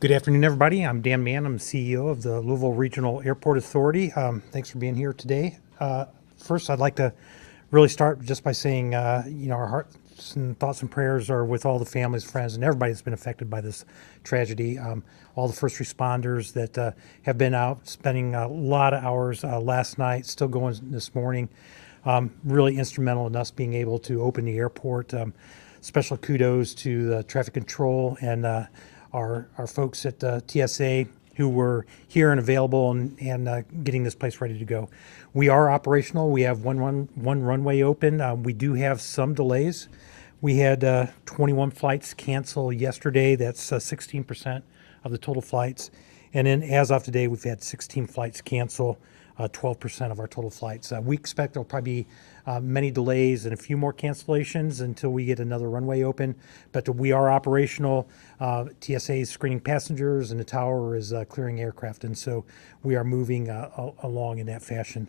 Good afternoon, everybody. I'm Dan Mann. I'm the CEO of the Louisville Regional Airport Authority. Thanks for being here today. First, I'd like to really start just by saying, our hearts and thoughts and prayers are with all the families, friends, and everybody that's been affected by this tragedy. All the first responders that have been out spending a lot of hours last night, still going this morning. Really instrumental in us being able to open the airport. Special kudos to the traffic control and our folks at TSA who were here and available and getting this place ready to go. We are operational. We have one runway open. We do have some delays. We had 21 flights cancel yesterday. That's 16% of the total flights. And then as of today, we've had 16 flights cancel, 12% of our total flights. We expect there'll probably be many delays and a few more cancellations until we get another runway open. But we are operational. TSA is screening passengers and the tower is clearing aircraft. And so we are moving along in that fashion.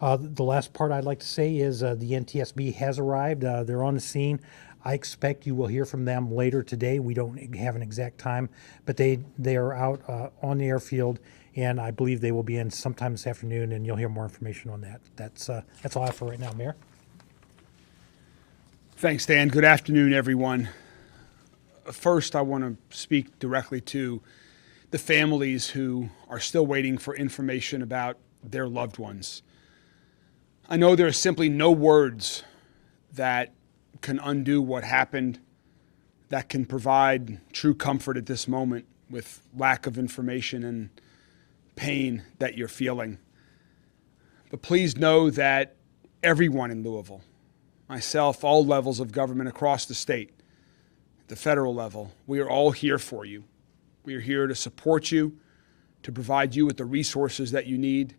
The last part I'd like to say is the NTSB has arrived. They're on the scene. I expect you will hear from them later today. We don't have an exact time, but they are out on the airfield, and I believe they will be in sometime this afternoon, and you'll hear more information on that. That's all I have for right now, Mayor. Thanks, Dan. Good afternoon, everyone. First, I want to speak directly to the families who are still waiting for information about their loved ones. I know there are simply no words that can undo what happened, that can provide true comfort at this moment with lack of information and pain that you're feeling. But please know that everyone in Louisville, myself, all levels of government across the state, the federal level, we are all here for you. We are here to support you, to provide you with the resources that you need.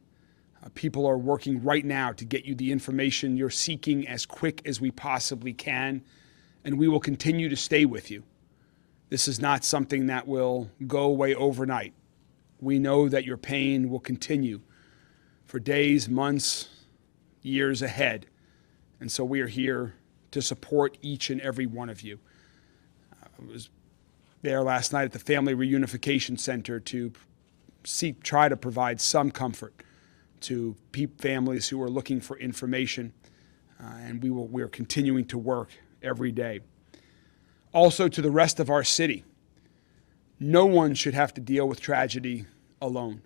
People are working right now to get you the information you're seeking as quick as we possibly can, and we will continue to stay with you. This is not something that will go away overnight. We know that your pain will continue for days, months, years ahead, and so we are here to support each and every one of you. I was there last night at the Family Reunification Center to try to provide some comfort to families who are looking for information, and we are continuing to work every day. Also, to the rest of our city, no one should have to deal with tragedy alone.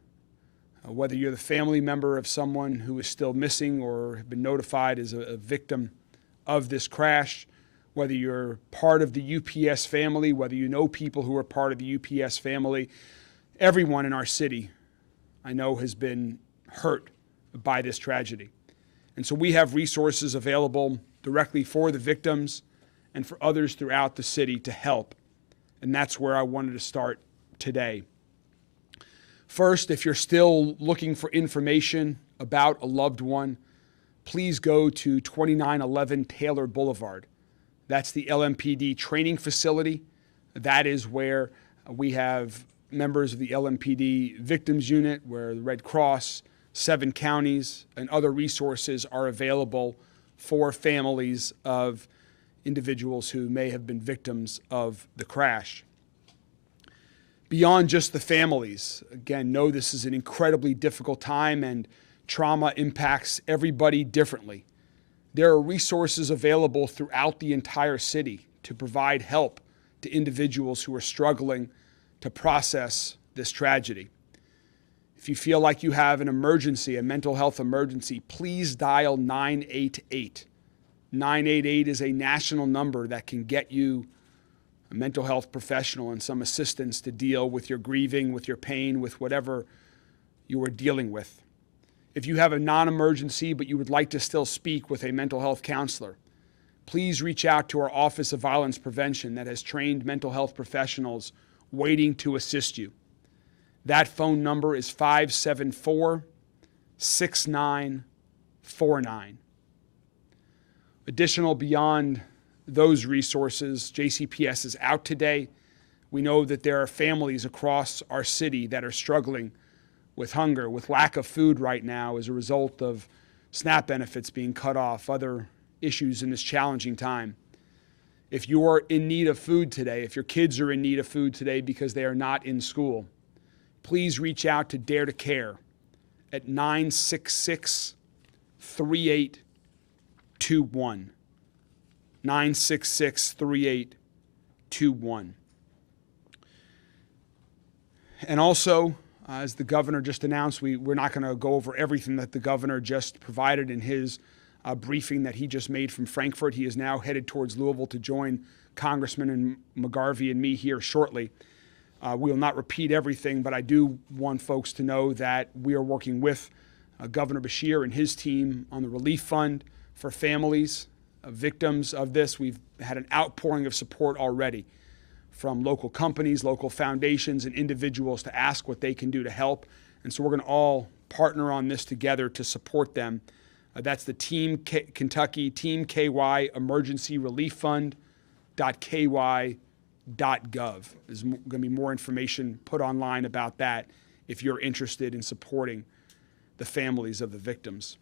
Whether you're the family member of someone who is still missing or have been notified as a victim of this crash, whether you're part of the UPS family, whether you know people who are part of the UPS family, everyone in our city, I know, has been hurt by this tragedy. And so we have resources available directly for the victims and for others throughout the city to help. And that's where I wanted to start today. First, if you're still looking for information about a loved one, please go to 2911 Taylor Boulevard. That's the LMPD training facility. That is where we have members of the LMPD Victims Unit, where the Red Cross, 7 counties, and other resources are available for families of individuals who may have been victims of the crash. Beyond just the families, again, know this is an incredibly difficult time and trauma impacts everybody differently. There are resources available throughout the entire city to provide help to individuals who are struggling to process this tragedy. If you feel like you have an emergency, a mental health emergency, please dial 988. 988 is a national number that can get you a mental health professional and some assistance to deal with your grieving, with your pain, with whatever you are dealing with. If you have a non-emergency but you would like to still speak with a mental health counselor, please reach out to our Office of Violence Prevention that has trained mental health professionals waiting to assist you. That phone number is 574-6949. Additional beyond those resources, JCPS is out today. We know that there are families across our city that are struggling with hunger, with lack of food right now as a result of SNAP benefits being cut off, other issues in this challenging time. If you are in need of food today, if your kids are in need of food today because they are not in school, please reach out to Dare to Care at 966-3821. 966-3821. And also, as the governor just announced, we're not going to go over everything that the governor just provided in his briefing that he just made from Frankfurt. He is now headed towards Louisville to join Congressman McGarvey and me here shortly. We will not repeat everything, but I do want folks to know that we are working with Governor Beshear and his team on the relief fund for families of victims of this. We've had an outpouring of support already from local companies, local foundations, and individuals to ask what they can do to help. And so we're going to all partner on this together to support them. That's the Kentucky Team KY Emergency Relief Fund.ky.gov. There's going to be more information put online about that if you're interested in supporting the families of the victims.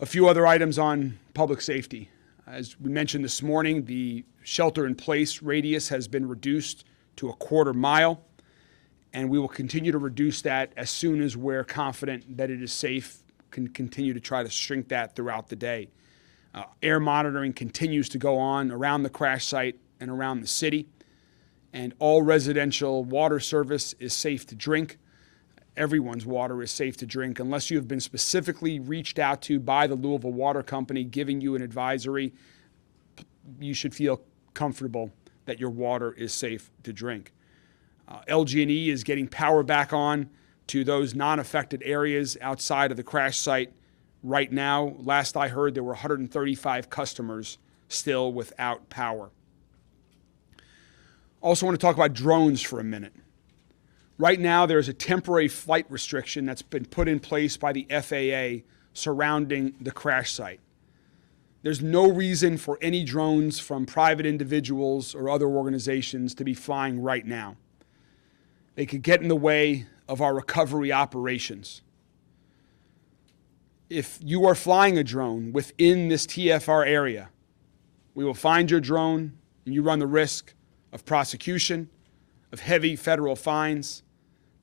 A few other items on public safety. As we mentioned this morning, the shelter-in-place radius has been reduced to a quarter mile, and we will continue to reduce that as soon as we're confident that it is safe. Can continue to try to shrink that throughout the day. Air monitoring continues to go on around the crash site and around the city, and all residential water service is safe to drink. Everyone's water is safe to drink unless you have been specifically reached out to by the Louisville Water Company giving you an advisory. You should feel comfortable that your water is safe to drink. LG&E is getting power back on to those non-affected areas outside of the crash site. Right now, last I heard, there were 135 customers still without power. Also want to talk about drones for a minute. Right now, there's a temporary flight restriction that's been put in place by the FAA surrounding the crash site. There's no reason for any drones from private individuals or other organizations to be flying right now. They could get in the way of our recovery operations. If you are flying a drone within this TFR area, we will find your drone and you run the risk of prosecution, of heavy federal fines.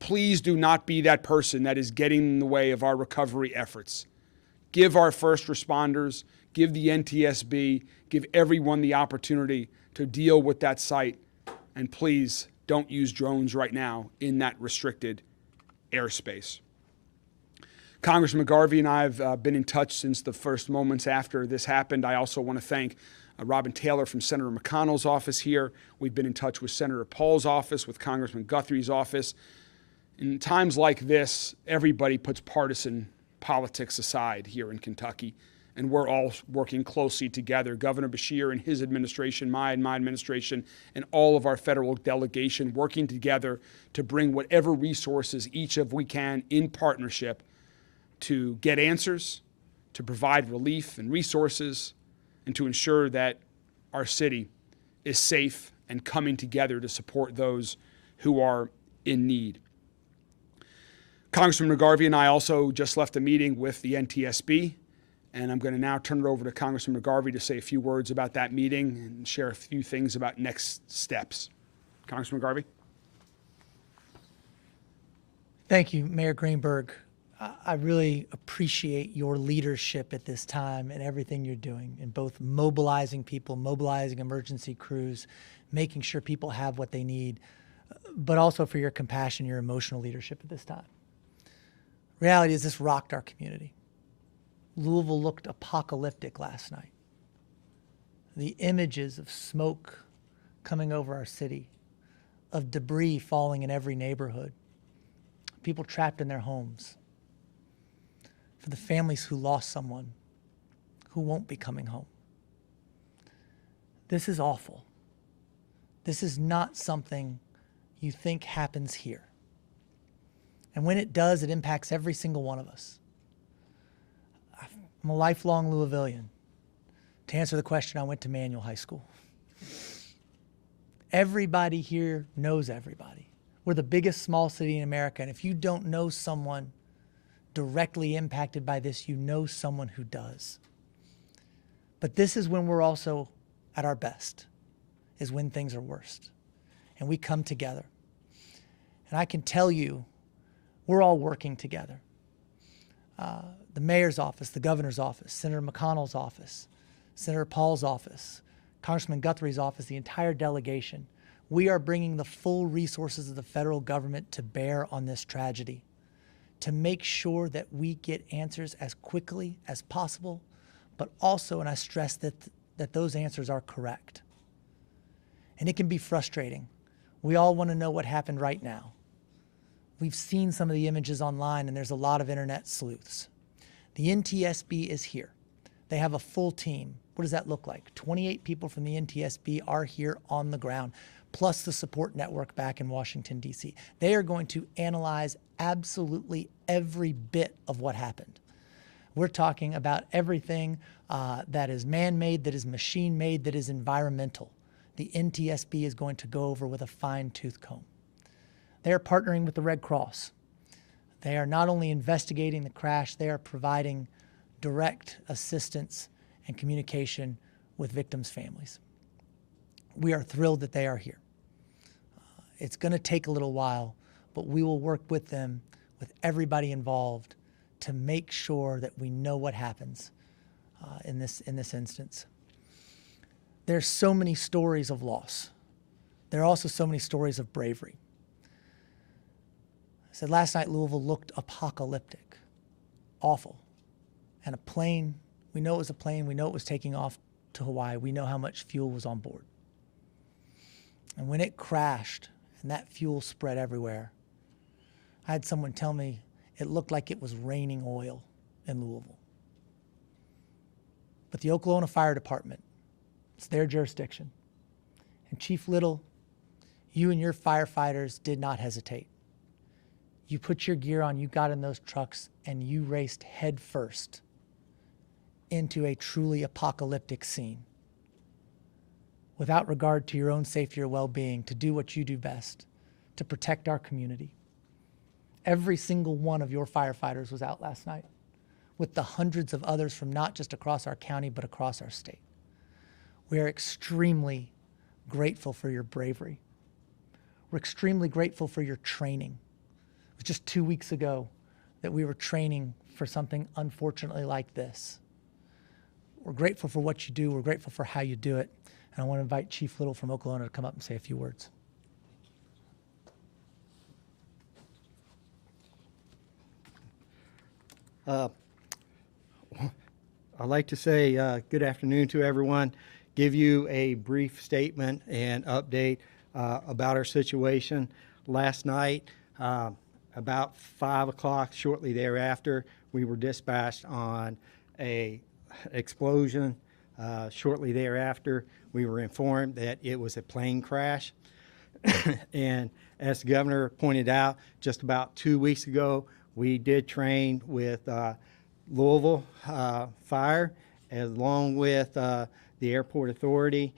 Please do not be that person that is getting in the way of our recovery efforts. Give our first responders, give the NTSB, give everyone the opportunity to deal with that site, and please don't use drones right now in that restricted airspace. Congressman McGarvey and I have been in touch since the first moments after this happened. I also want to thank Robin Taylor from Senator McConnell's office here. We've been in touch with Senator Paul's office, with Congressman Guthrie's office. In times like this, everybody puts partisan politics aside here in Kentucky, and we're all working closely together. Governor Beshear and his administration, my administration, and all of our federal delegation working together to bring whatever resources each of we can in partnership to get answers, to provide relief and resources, and to ensure that our city is safe and coming together to support those who are in need. Congressman McGarvey and I also just left a meeting with the NTSB, and I'm going to now turn it over to Congressman McGarvey to say a few words about that meeting and share a few things about next steps. Congressman McGarvey. Thank you, Mayor Greenberg. I really appreciate your leadership at this time and everything you're doing in both mobilizing people, mobilizing emergency crews, making sure people have what they need, but also for your compassion, your emotional leadership at this time. Reality is this rocked our community. Louisville looked apocalyptic last night. The images of smoke coming over our city, of debris falling in every neighborhood, people trapped in their homes, for the families who lost someone who won't be coming home. This is awful. This is not something you think happens here. And when it does, it impacts every single one of us. I'm a lifelong Louisvillian. To answer the question, I went to Manual High School. Everybody here knows everybody. We're the biggest small city in America, and if you don't know someone directly impacted by this, you know someone who does. But this is when we're also at our best is when things are worst. And we come together. And I can tell you, we're all working together. The mayor's office, the governor's office, Senator McConnell's office, Senator Paul's office, Congressman Guthrie's office, the entire delegation. We are bringing the full resources of the federal government to bear on this tragedy to make sure that we get answers as quickly as possible, but also, and I stress that those answers are correct. And it can be frustrating. We all want to know what happened right now. We've seen some of the images online, and there's a lot of internet sleuths. The NTSB is here. They have a full team. What does that look like? 28 people from the NTSB are here on the ground, plus the support network back in Washington, D.C. They are going to analyze absolutely every bit of what happened. We're talking about everything that is man-made, that is machine-made, that is environmental. The NTSB is going to go over with a fine-tooth comb. They are partnering with the Red Cross. They are not only investigating the crash, they are providing direct assistance and communication with victims' families. We are thrilled that they are here. It's going to take a little while, but we will work with them, with everybody involved, to make sure that we know what happens in this instance. There's so many stories of loss. There are also so many stories of bravery. I said last night Louisville looked apocalyptic, awful. And a plane, we know it was a plane, we know it was taking off to Hawaii, we know how much fuel was on board. And when it crashed and that fuel spread everywhere, I had someone tell me it looked like it was raining oil in Louisville. But the Oklahoma Fire Department, it's their jurisdiction. And Chief Little, you and your firefighters did not hesitate. You put your gear on, you got in those trucks, and you raced head first into a truly apocalyptic scene without regard to your own safety or well-being, to do what you do best, to protect our community. Every single one of your firefighters was out last night with the hundreds of others from not just across our county, but across our state. We are extremely grateful for your bravery. We're extremely grateful for your training. It was just 2 weeks ago that we were training for something unfortunately like this. We're grateful for what you do. We're grateful for how you do it. And I want to invite Chief Little from Oklahoma to come up and say a few words. I'd like to say good afternoon to everyone, give you a brief statement and update about our situation. Last night, about 5 o'clock, shortly thereafter, we were dispatched on a explosion. Shortly thereafter, we were informed that it was a plane crash. And as the governor pointed out, just about 2 weeks ago, we did train with Louisville Fire, along with the Airport Authority.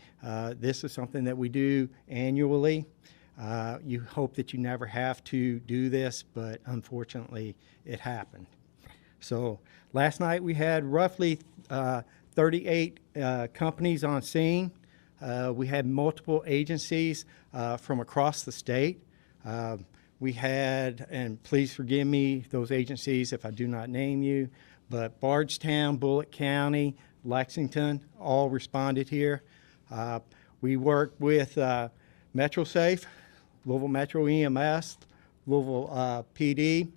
This is something that we do annually. You hope that you never have to do this, but unfortunately it happened. So last night we had roughly 38 companies on scene. We had multiple agencies from across the state. We had, and please forgive me, those agencies if I do not name you, but Bardstown, Bullitt County, Lexington, all responded here. We worked with MetroSafe, Louisville Metro EMS, Louisville PD,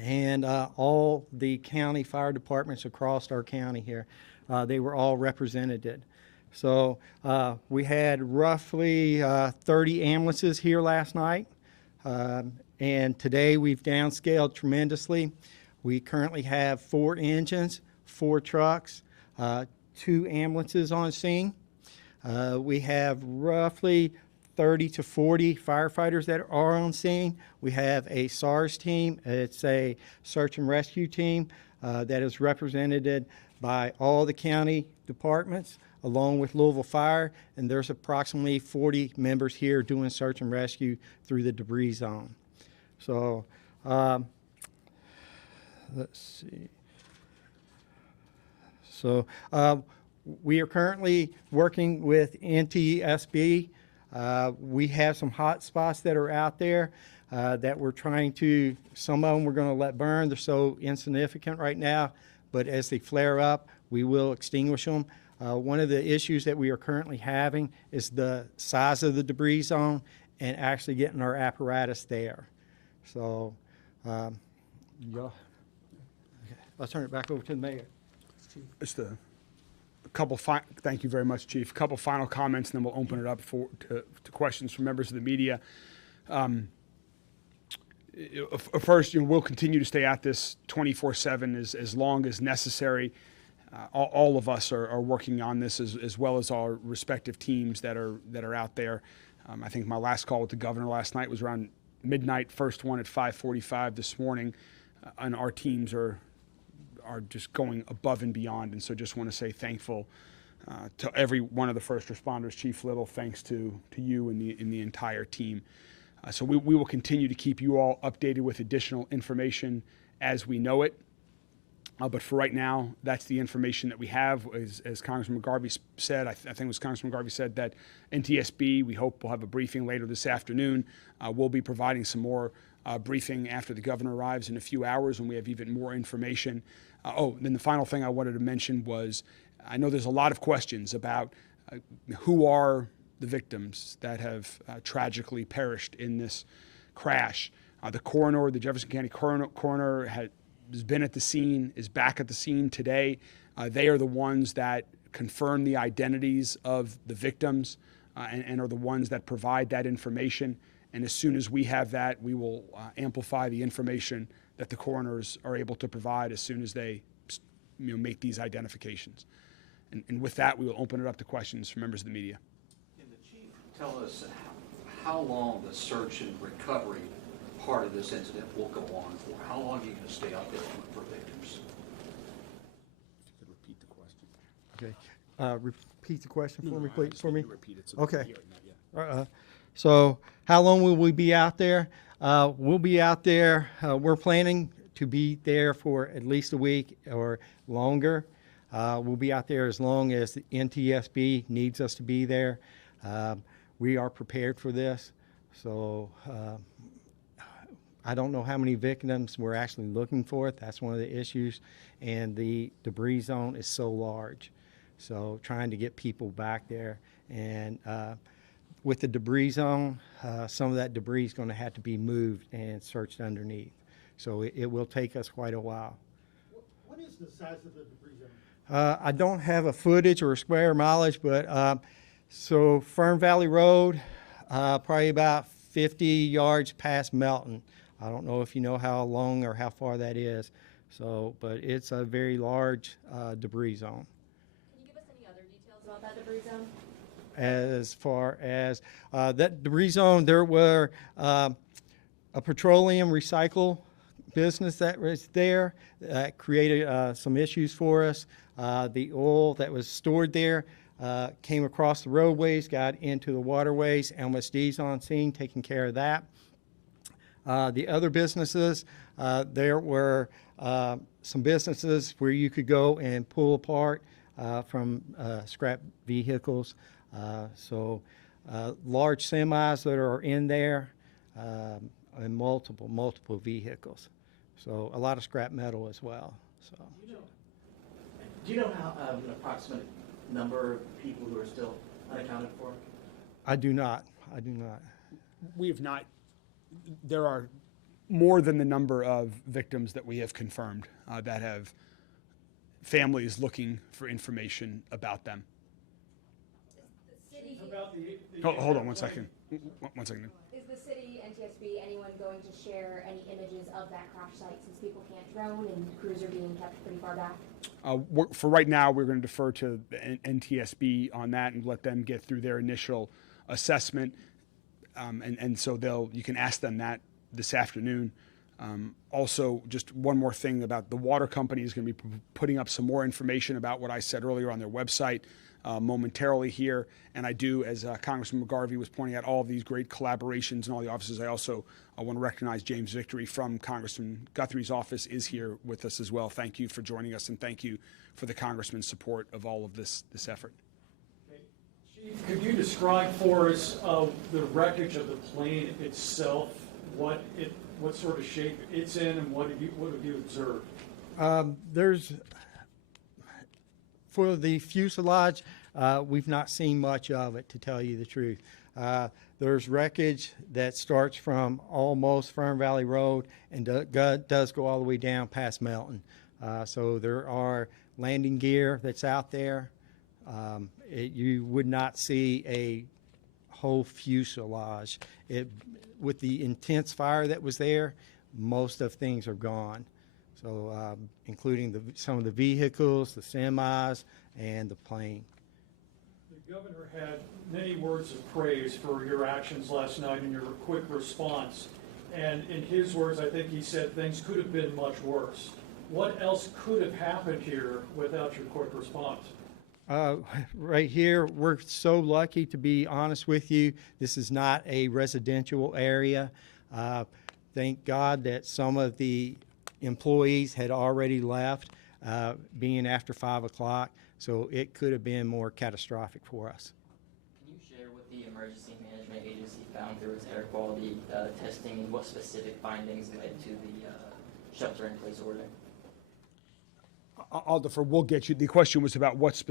and all the county fire departments across our county here. They were all represented. So we had roughly 30 ambulances here last night, and today we've downscaled tremendously. We currently have 4 engines, 4 trucks, 2 ambulances on scene. We have roughly 30 to 40 firefighters that are on scene. We have a SARS team. It's a search and rescue team that is represented by all the county departments, along with Louisville Fire, and there's approximately 40 members here doing search and rescue through the debris zone. So let's see. So we are currently working with NTSB. We have some hot spots that are out there that we're trying to, some of them we're going to let burn. They're so insignificant right now, but as they flare up, we will extinguish them. One of the issues that we are currently having is the size of the debris zone and actually getting our apparatus there. So, yeah. Okay. I'll turn it back over to the mayor. Just a couple. Thank you very much, Chief. A couple final comments, and then we'll open it up to questions from members of the media. First, we'll continue to stay at this 24/7 as long as necessary. All of us are working on this as well as our respective teams that are out there. I think my last call with the governor last night was around midnight. First one at 5:45 this morning, and our teams are just going above and beyond. And so, just want to say thankful to every one of the first responders, Chief Little. Thanks to you and the entire team. So we will continue to keep you all updated with additional information as we know it. But for right now, that's the information that we have. As Congressman McGarvey said, I think it was Congressman McGarvey said that NTSB, we hope, will have a briefing later this afternoon. We'll be providing some more briefing after the governor arrives in a few hours when we have even more information. Then the final thing I wanted to mention was, I know there's a lot of questions about who are the victims that have tragically perished in this crash. The coroner, the Jefferson County coroner has been at the scene, is back at the scene today. They are the ones that confirm the identities of the victims and are the ones that provide that information. And as soon as we have that, we will amplify the information that the coroners are able to provide as soon as they make these identifications. And with that, we will open it up to questions from members of the media. Can the chief tell us how long the search and recovery part of this incident will go on for? How long are you going to stay out there looking for victims? If you could repeat the question. Okay. Repeat the question for me, please. For me? Repeat it so Okay. we can hear it, not yet. So how long will we be out there? We'll be out there. We're planning to be there for at least a week or longer. We'll be out there as long as the NTSB needs us to be there. We are prepared for this. So I don't know how many victims we're actually looking for. That's one of the issues. And the debris zone is so large. So trying to get people back there. And with the debris zone, some of that debris is going to have to be moved and searched underneath. So it will take us quite a while. What is the size of the debris zone? I don't have a footage or a square mileage, but so Fern Valley Road, probably about 50 yards past Melton. I don't know if you know how long or how far that is. So, but it's a very large debris zone. Can you give us any other details about that debris zone? As far as that debris zone, there were a petroleum recycle business that was there that created some issues for us. The oil that was stored there came across the roadways, got into the waterways. LMSD's on scene taking care of that. The other businesses, there were some businesses where you could go and pull apart from scrap vehicles. So large semis that are in there and multiple vehicles. So a lot of scrap metal as well. So. Do you know how an approximate number of people who are still unaccounted for? I do not. I do not. We have not. There are more than the number of victims that we have confirmed that have families looking for information about them. The city, Hold on 1 second. 1 second. is the city, NTSB, anyone going to share any images of that crash site since people can't drone and crews are being kept pretty far back? For right now, we're going to defer to the NTSB on that and let them get through their initial assessment. And so you can ask them that this afternoon. Also, just one more thing about the water company is going to be putting up some more information about what I said earlier on their website. momentarily here. And I do, as Congressman McGarvey was pointing out, all of these great collaborations and all the offices. I also want to recognize James Victory from Congressman Guthrie's office is here with us as well. Thank you for joining us, and thank you for the Congressman's support of all of this effort. Chief, could you describe for us the wreckage of the plane itself, what sort of shape it's in, and what have you observed? For the fuselage, we've not seen much of it, to tell you the truth. There's wreckage that starts from almost Fern Valley Road and does go all the way down past Melton. So there are landing gear that's out there. You would not see a whole fuselage. With the intense fire that was there, most of things are gone. So including some of the vehicles, the semis, and the plane. The governor had many words of praise for your actions last night and your quick response. And in his words, I think he said things could have been much worse. What else could have happened here without your quick response? Right here, we're so lucky, to be honest with you. This is not a residential area. Thank God that some of the employees had already left, being after 5 o'clock, so it could have been more catastrophic for us. Can you share what the Emergency Management Agency found through its air quality testing, and what specific findings led to the shelter-in-place order? I'll defer. We'll get you. The question was about what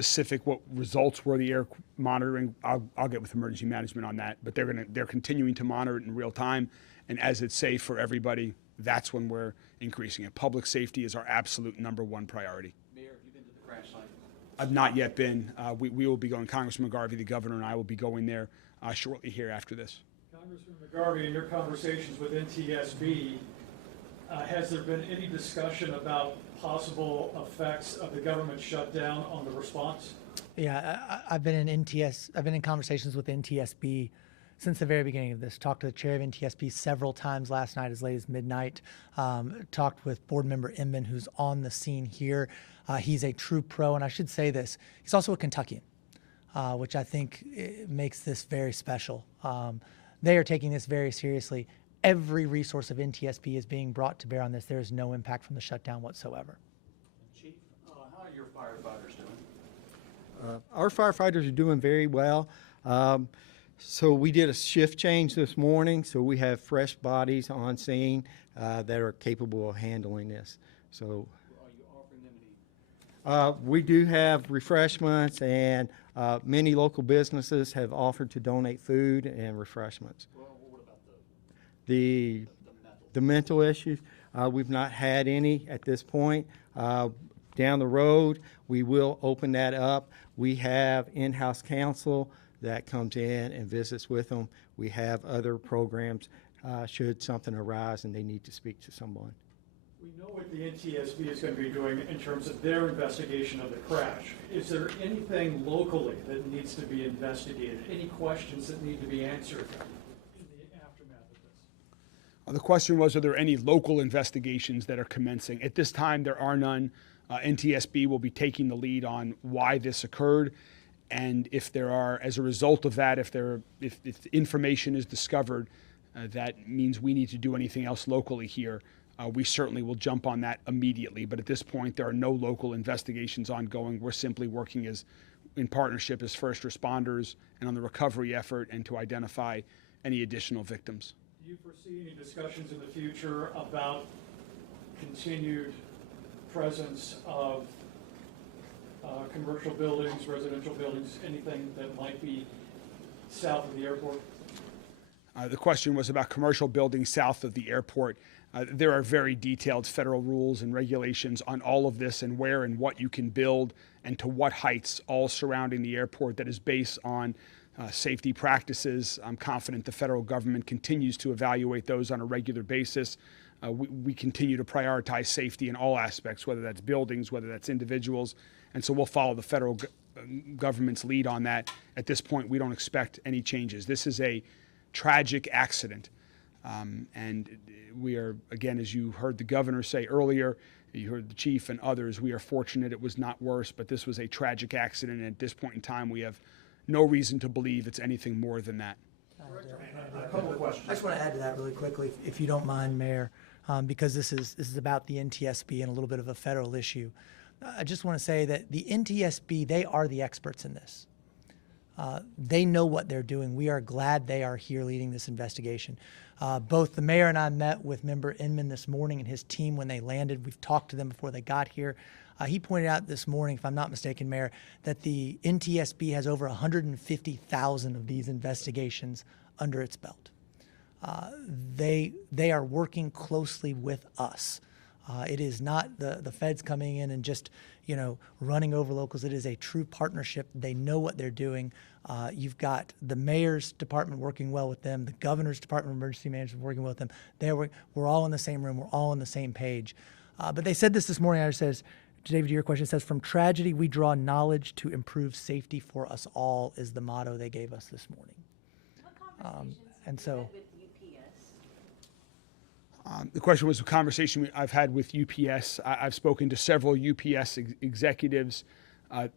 results were the air monitoring. I'll get with emergency management on that. But they're continuing to monitor it in real time, and as it's safe for everybody, that's when we're increasing it. Public safety is our absolute #1 priority. Mayor, have you been to the crash site? I've not yet been. We will be going. Congressman McGarvey, the governor, and I will be going there shortly here after this. Congressman McGarvey, in your conversations with NTSB, has there been any discussion about possible effects of the government shutdown on the response? Yeah, I've been in conversations with NTSB since the very beginning of this. Talked to the chair of NTSB several times last night, as late as midnight. Talked with board member Inman, who's on the scene here. He's a true pro, and I should say this, he's also a Kentuckian, which I think makes this very special. They are taking this very seriously. Every resource of NTSB is being brought to bear on this. There is no impact from the shutdown whatsoever. Chief, how are your firefighters doing? Our firefighters are doing very well. So we did a shift change this morning, so we have fresh bodies on scene that are capable of handling this. So Are you offering them any? we do have refreshments, and many local businesses have offered to donate food and refreshments. Well, what about the The mental issues, we've not had any at this point. Down the road, we will open that up. We have in-house counsel that comes in and visits with them. We have other programs should something arise and they need to speak to someone. We know what the NTSB is going to be doing in terms of their investigation of the crash. Is there anything locally that needs to be investigated? Any questions that need to be answered in the aftermath of this? The question was, are there any local investigations that are commencing? At this time, there are none. NTSB will be taking the lead on why this occurred, and if there are, as a result of that, if information is discovered that means we need to do anything else locally here, we certainly will jump on that immediately. But at this point, there are no local investigations ongoing. We're simply working in partnership as first responders and on the recovery effort and to identify any additional victims. Do you foresee any discussions in the future about continued presence of commercial buildings, residential buildings, anything that might be south of the airport? The question was about commercial buildings south of the airport. There are very detailed federal rules and regulations on all of this and where and what you can build and to what heights, all surrounding the airport, that is based on safety practices. I'm confident the federal government continues to evaluate those on a regular basis. We continue to prioritize safety in all aspects, whether that's buildings, whether that's individuals, and so we'll follow the federal government's lead on that. At this point, we don't expect any changes. This is a tragic accident, and we are, again, as you heard the governor say earlier, You heard the chief and others. We are fortunate it was not worse, but this was a tragic accident. And at this point in time, we have no reason to believe it's anything more than that. A couple of questions. I just want to add to that really quickly, if you don't mind, Mayor, because this is about the NTSB and a little bit of a federal issue. I just want to say that the NTSB, they are the experts in this. They know what they're doing. We are glad they are here leading this investigation. Both the mayor and I met with Member Inman this morning and his team when they landed. We've talked to them before they got here. He pointed out this morning, if I'm not mistaken, Mayor, that the NTSB has over 150,000 of these investigations under its belt. They are working closely with us. It is not the feds coming in and just, running over locals. It is a true partnership. They know what they're doing. You've got the mayor's department working well with them, the governor's department of emergency management working well with them. We're all in the same room. We're all on the same page. But they said this morning. I says, David, to your question, it says, "From tragedy, we draw knowledge to improve safety for us all," is the motto they gave us this morning. What conversations and have so- you had with UPS? The question was a conversation I've had with UPS. I've spoken to several UPS executives.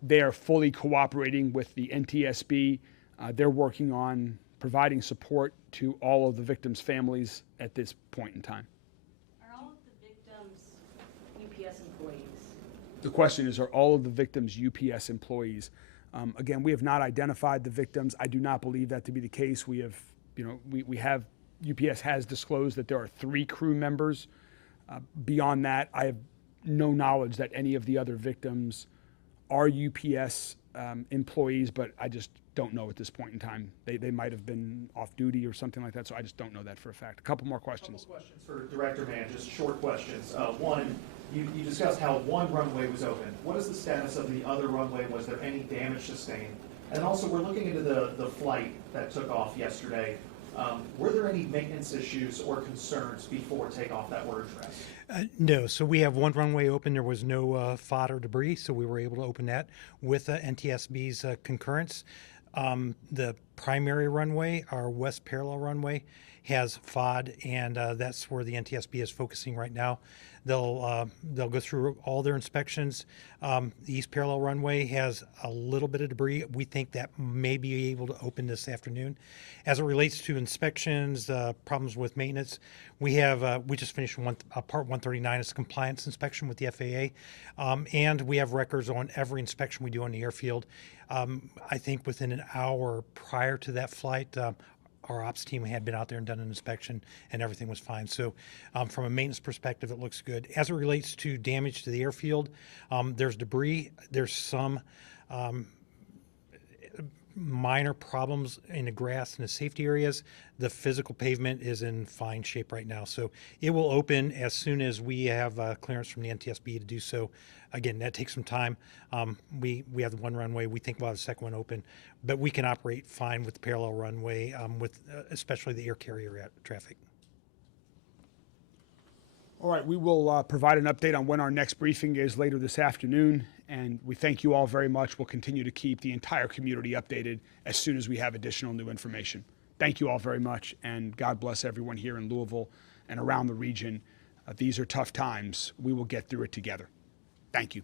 They are fully cooperating with the NTSB. They're working on providing support to all of the victims' families at this point in time. Are all of the victims UPS employees? The question is, are all of the victims UPS employees? Again, we have not identified the victims. I do not believe that to be the case. We have, UPS has disclosed that there are 3 crew members. Beyond that, I have no knowledge that any of the other victims are UPS employees, but I just don't know at this point in time. They might have been off duty or something like that, so I just don't know that for a fact. A couple more questions. Couple questions for Director Mann, just short questions. One, you discussed how one runway was open. What is the status of the other runway? Was there any damage sustained? And also, we're looking into the flight that took off yesterday. Were there any maintenance issues or concerns before takeoff that were addressed? No, so we have one runway open. There was no fodder debris, so we were able to open that with NTSB's concurrence. The primary runway, our west parallel runway, has FOD, and that's where the NTSB is focusing right now. They'll go through all their inspections. The east parallel runway has a little bit of debris. We think that may be able to open this afternoon. As it relates to inspections, problems with maintenance, we just finished part 139. It's a compliance inspection with the FAA, and we have records on every inspection we do on the airfield. I think within an hour prior to that flight, our ops team had been out there and done an inspection, and everything was fine. So from a maintenance perspective, it looks good. As it relates to damage to the airfield, there's debris. There's some minor problems in the grass and the safety areas. The physical pavement is in fine shape right now. So it will open as soon as we have clearance from the NTSB to do so. Again, that takes some time. We have the one runway. We think we'll have the second one open, but we can operate fine with the parallel runway, with especially the air carrier traffic. All right, we will provide an update on when our next briefing is later this afternoon, and we thank you all very much. We'll continue to keep the entire community updated as soon as we have additional new information. Thank you all very much, and God bless everyone here in Louisville and around the region. These are tough times. We will get through it together. Thank you.